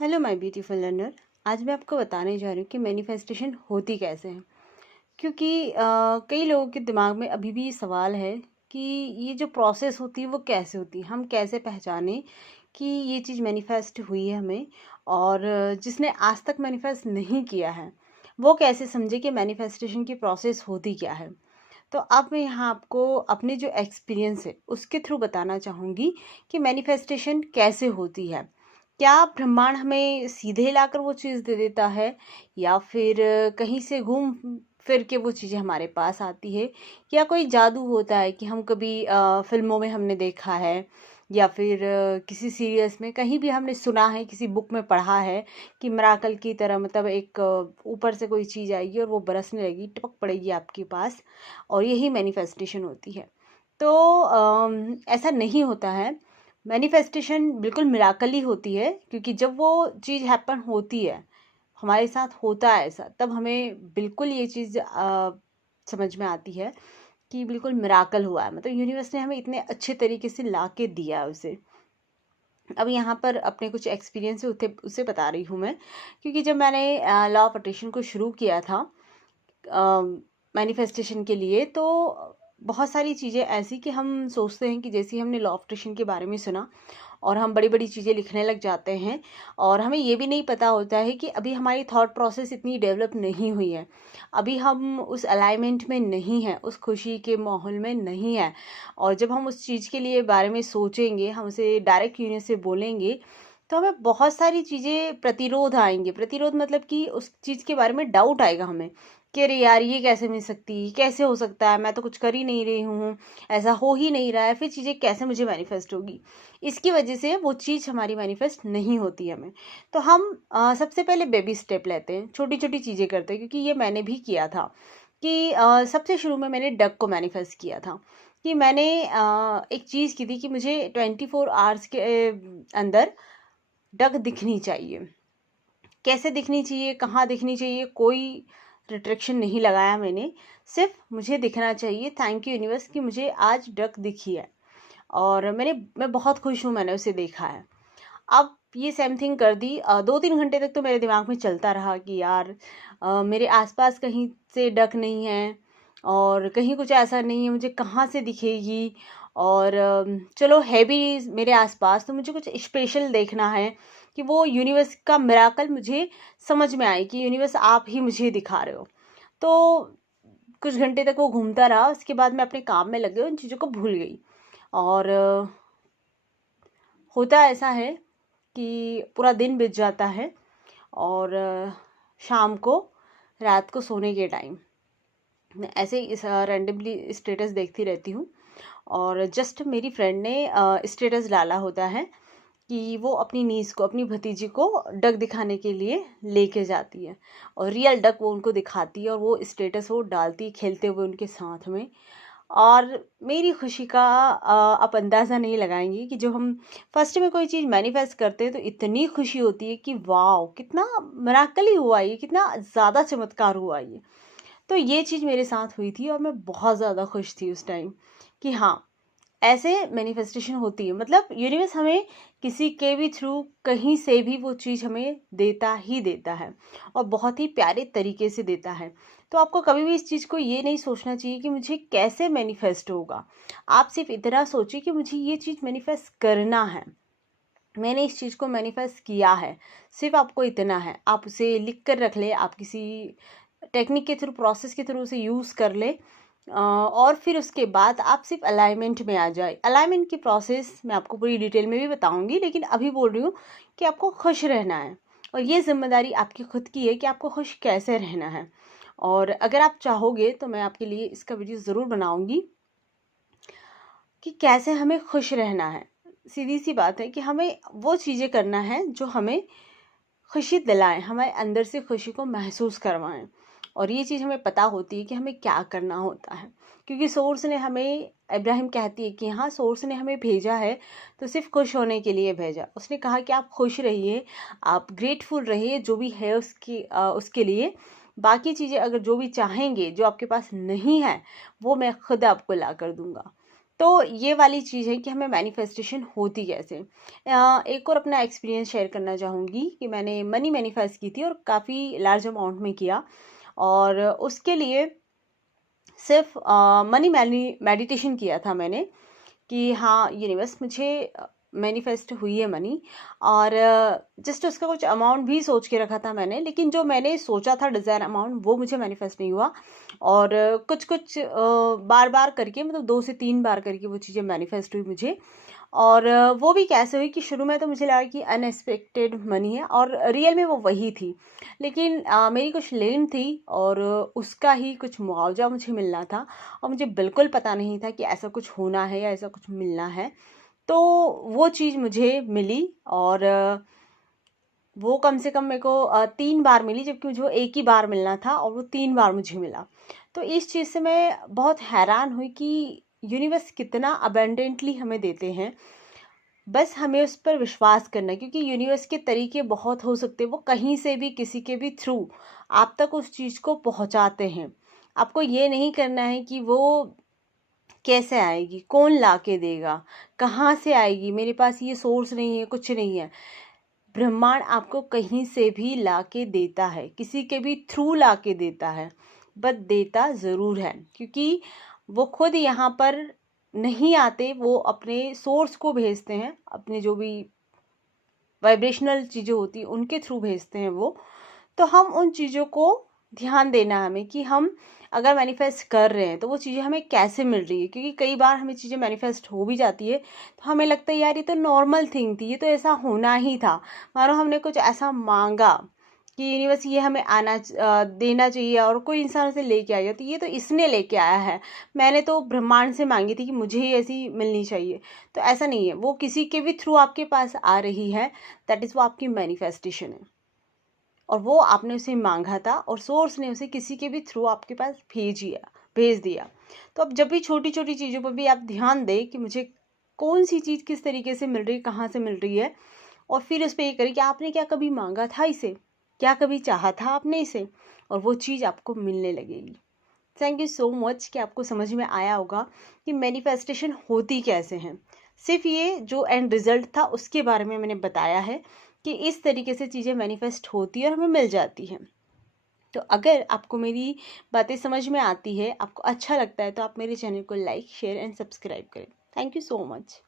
Hello my beautiful learner. आज मैं आपको बताने जा रही हूँ कि मैनिफेस्टेशन होती कैसे है। क्योंकि कई लोगों के दिमाग में अभी भी ये सवाल है कि ये जो प्रोसेस होती है वो कैसे होती है, हम कैसे पहचानें कि ये चीज़ मैनिफेस्ट हुई है हमें। और जिसने आज तक मैनिफेस्ट नहीं किया है वो कैसे समझे कि मैनिफेस्टेशन की प्रोसेस होती क्या है। तो अब मैं यहाँ आपको अपने जो एक्सपीरियंस है उसके थ्रू बताना चाहूँगी कि मैनिफेस्टेशन कैसे होती है। क्या ब्रह्मांड हमें सीधे लाकर वो चीज़ दे देता है, या फिर कहीं से घूम फिर के वो चीज़ें हमारे पास आती है, या कोई जादू होता है कि हम कभी फिल्मों में हमने देखा है, या फिर किसी सीरियल्स में कहीं भी हमने सुना है, किसी बुक में पढ़ा है कि मिराकल की तरह, मतलब एक ऊपर से कोई चीज़ आएगी और वो बरसने लगेगी, टपक पड़ेगी आपके पास, और यही मैनिफेस्टेशन होती है। तो ऐसा नहीं होता है। मैनिफेस्टेशन बिल्कुल मिराकल ही होती है, क्योंकि जब वो चीज़ हैपन होती है, हमारे साथ होता है ऐसा, तब हमें बिल्कुल ये चीज़ समझ में आती है कि बिल्कुल मिराकल हुआ है, मतलब यूनिवर्स ने हमें इतने अच्छे तरीके से ला के दिया है उसे। अब यहाँ पर अपने कुछ एक्सपीरियंस उसे उसे बता रही हूँ मैं। क्योंकि जब मैंने लॉ ऑफ अट्रैक्शन को शुरू किया था मैनिफेस्टेशन के लिए, तो बहुत सारी चीज़ें ऐसी कि हम सोचते हैं कि जैसे ही हमने लॉ ऑफ अट्रैक्शन के बारे में सुना और हम बड़ी बड़ी चीज़ें लिखने लग जाते हैं, और हमें ये भी नहीं पता होता है कि अभी हमारी थॉट प्रोसेस इतनी डेवलप नहीं हुई है, अभी हम उस अलाइनमेंट में नहीं हैं, उस खुशी के माहौल में नहीं है। और जब हम उस चीज़ के लिए बारे में सोचेंगे, हम उसे डायरेक्ट यूनिवर्स से बोलेंगे, तो हमें बहुत सारी चीज़ें प्रतिरोध आएंगे। प्रतिरोध मतलब कि उस चीज़ के बारे में डाउट आएगा हमें कि अरे यार, ये कैसे मिल सकती, कैसे हो सकता है, मैं तो कुछ कर ही नहीं रही हूँ, ऐसा हो ही नहीं रहा है, फिर चीज़ें कैसे मुझे मैनिफेस्ट होगी। इसकी वजह से वो चीज़ हमारी मैनिफेस्ट नहीं होती है हमें। तो हम सबसे पहले बेबी स्टेप लेते हैं, छोटी छोटी चीज़ें करते हैं, क्योंकि ये मैंने भी किया था कि सबसे शुरू में मैंने डक को मैनिफेस्ट किया था। कि मैंने एक चीज़ की थी कि मुझे 24 आवर्स के अंदर डक दिखनी चाहिए। कैसे दिखनी चाहिए, कहाँ दिखनी चाहिए, कोई रिस्ट्रिक्शन नहीं लगाया मैंने, सिर्फ मुझे दिखना चाहिए। थैंक यू यूनिवर्स कि मुझे आज डक दिखी है, और मैं बहुत खुश हूँ, मैंने उसे देखा है। अब ये सेम थिंग कर दी। 2-3 घंटे तक तो मेरे दिमाग में चलता रहा कि यार मेरे आसपास कहीं से डक नहीं है, और कहीं कुछ ऐसा नहीं है, मुझे कहाँ से दिखेगी। और चलो है भी मेरे आसपास, तो मुझे कुछ स्पेशल देखना है कि वो यूनिवर्स का मिराकल मुझे समझ में आए कि यूनिवर्स आप ही मुझे दिखा रहे हो। तो कुछ घंटे तक वो घूमता रहा, उसके बाद मैं अपने काम में लग गई, उन चीज़ों को भूल गई। और होता ऐसा है कि पूरा दिन बीत जाता है, और शाम को, रात को सोने के टाइम मैं ऐसे ही इस रैंडमली स्टेटस देखती रहती हूँ, और जस्ट मेरी फ्रेंड ने स्टेटस डाला होता है कि वो अपनी नीस को, अपनी भतीजी को डक दिखाने के लिए लेके जाती है, और रियल डक वो उनको दिखाती है, और वो स्टेटस वो डालती है खेलते हुए उनके साथ में। और मेरी खुशी का आप अंदाज़ा नहीं लगाएंगे कि जब हम फर्स्ट में कोई चीज़ मैनिफेस्ट करते हैं तो इतनी खुशी होती है कि वाह, कितना मिराकल ही हुआ ये, कितना ज़्यादा चमत्कार हुआ ये। तो ये चीज़ मेरे साथ हुई थी, और मैं बहुत ज़्यादा खुश थी उस टाइम कि हाँ, ऐसे मैनिफेस्टेशन होती है। मतलब यूनिवर्स हमें किसी के भी थ्रू, कहीं से भी वो चीज़ हमें देता ही देता है, और बहुत ही प्यारे तरीके से देता है। तो आपको कभी भी इस चीज़ को ये नहीं सोचना चाहिए कि मुझे कैसे मैनिफेस्ट होगा। आप सिर्फ इतना सोचिए कि मुझे ये चीज़ मैनिफेस्ट करना है, मैंने इस चीज़ को मैनिफेस्ट किया है। सिर्फ आपको इतना है, आप उसे लिख कर रख ले, आप किसी टेक्निक के थ्रू, प्रोसेस के थ्रू उसे यूज़ कर ले, और फिर उसके बाद आप सिर्फ अलाइनमेंट में आ जाए। अलाइनमेंट की प्रोसेस मैं आपको पूरी डिटेल में भी बताऊंगी, लेकिन अभी बोल रही हूँ कि आपको खुश रहना है, और ये जिम्मेदारी आपकी खुद की है कि आपको खुश कैसे रहना है। और अगर आप चाहोगे तो मैं आपके लिए इसका वीडियो ज़रूर बनाऊंगी कि कैसे हमें खुश रहना है। सीधी सी बात है कि हमें वो चीज़ें करना है जो हमें खुशी दिलाएं, हमारे अंदर से खुशी को महसूस करवाएं। और ये चीज़ हमें पता होती है कि हमें क्या करना होता है, क्योंकि सोर्स ने हमें, इब्राहिम कहती है कि हाँ, सोर्स ने हमें भेजा है तो सिर्फ खुश होने के लिए भेजा। उसने कहा कि आप खुश रहिए, आप ग्रेटफुल रहिए जो भी है उसके लिए। बाकी चीज़ें अगर जो भी चाहेंगे, जो आपके पास नहीं है, वो मैं खुद आपको ला कर दूंगा। तो ये वाली चीज़ है कि हमें मैनिफेस्टेशन होती कैसे। एक और अपना एक्सपीरियंस शेयर करना चाहूँगी कि मैंने मनी मैनिफेस्ट की थी और काफ़ी लार्ज अमाउंट में किया, और उसके लिए सिर्फ मनी मेडिटेशन किया था मैंने कि हाँ यूनिवर्स मुझे मैनिफेस्ट हुई है मनी, और जस्ट उसका कुछ अमाउंट भी सोच के रखा था मैंने, लेकिन जो मैंने सोचा था डिज़ायर अमाउंट वो मुझे मैनिफेस्ट नहीं हुआ। और कुछ कुछ बार बार करके, मतलब 2 से 3 बार करके वो चीज़ें मैनिफेस्ट हुई मुझे। और वो भी कैसे हुई कि शुरू में तो मुझे लगा कि अनएक्सपेक्टेड मनी है, और रियल में वो वही थी। लेकिन मेरी कुछ लेन थी और उसका ही कुछ मुआवजा मुझे मिलना था, और मुझे बिल्कुल पता नहीं था कि ऐसा कुछ होना है या ऐसा कुछ मिलना है। तो वो चीज़ मुझे मिली, और वो कम से कम मेरे को 3 बार मिली, जबकि मुझे वो एक ही बार मिलना था और वो 3 बार मुझे मिला। तो इस चीज़ से मैं बहुत हैरान हुई कि यूनिवर्स कितना अबेंडेंटली हमें देते हैं। बस हमें उस पर विश्वास करना है, क्योंकि यूनिवर्स के तरीके बहुत हो सकते हैं, वो कहीं से भी किसी के भी थ्रू आप तक उस चीज़ को पहुंचाते हैं। आपको ये नहीं करना है कि वो कैसे आएगी, कौन ला के देगा, कहाँ से आएगी, मेरे पास ये सोर्स नहीं है, कुछ नहीं है। ब्रह्मांड आपको कहीं से भी ला के देता है, किसी के भी थ्रू ला के देता है, बट देता ज़रूर है, क्योंकि वो खुद यहाँ पर नहीं आते, वो अपने सोर्स को भेजते हैं, अपने जो भी वाइब्रेशनल चीज़ें होती हैं उनके थ्रू भेजते हैं वो। तो हम उन चीज़ों को ध्यान देना है हमें कि हम अगर मैनिफेस्ट कर रहे हैं तो वो चीज़ें हमें कैसे मिल रही है, क्योंकि कई बार हमें चीज़ें मैनिफेस्ट हो भी जाती है तो हमें लगता है यार ये तो नॉर्मल थिंग थी, ये तो ऐसा होना ही था। मानो हमने कुछ ऐसा मांगा कि यूनिवर्स ये हमें देना चाहिए, और कोई इंसान उसे लेके आया तो ये तो इसने लेके आया है, मैंने तो ब्रह्मांड से मांगी थी कि मुझे ही ऐसी मिलनी चाहिए। तो ऐसा नहीं है, वो किसी के भी थ्रू आपके पास आ रही है, दैट इज़ वो आपकी मैनिफेस्टेशन है, और वो आपने उसे मांगा था और सोर्स ने उसे किसी के भी थ्रू आपके पास भेज दिया। तो अब जब भी छोटी छोटी चीज़ों पर भी आप ध्यान दें कि मुझे कौन सी चीज़ किस तरीके से मिल रही है, कहाँ से मिल रही है, और फिर उस पर ये करें कि आपने क्या कभी मांगा था इसे, क्या कभी चाहा था आपने इसे, और वो चीज़ आपको मिलने लगेगी। थैंक यू सो मच कि आपको समझ में आया होगा कि मैनिफेस्टेशन होती कैसे हैं। सिर्फ ये जो एंड रिजल्ट था उसके बारे में मैंने बताया है कि इस तरीके से चीज़ें मैनिफेस्ट होती है और हमें मिल जाती हैं। तो अगर आपको मेरी बातें समझ में आती है, आपको अच्छा लगता है, तो आप मेरे चैनल को लाइक, शेयर एंड सब्सक्राइब करें। Thank you so much.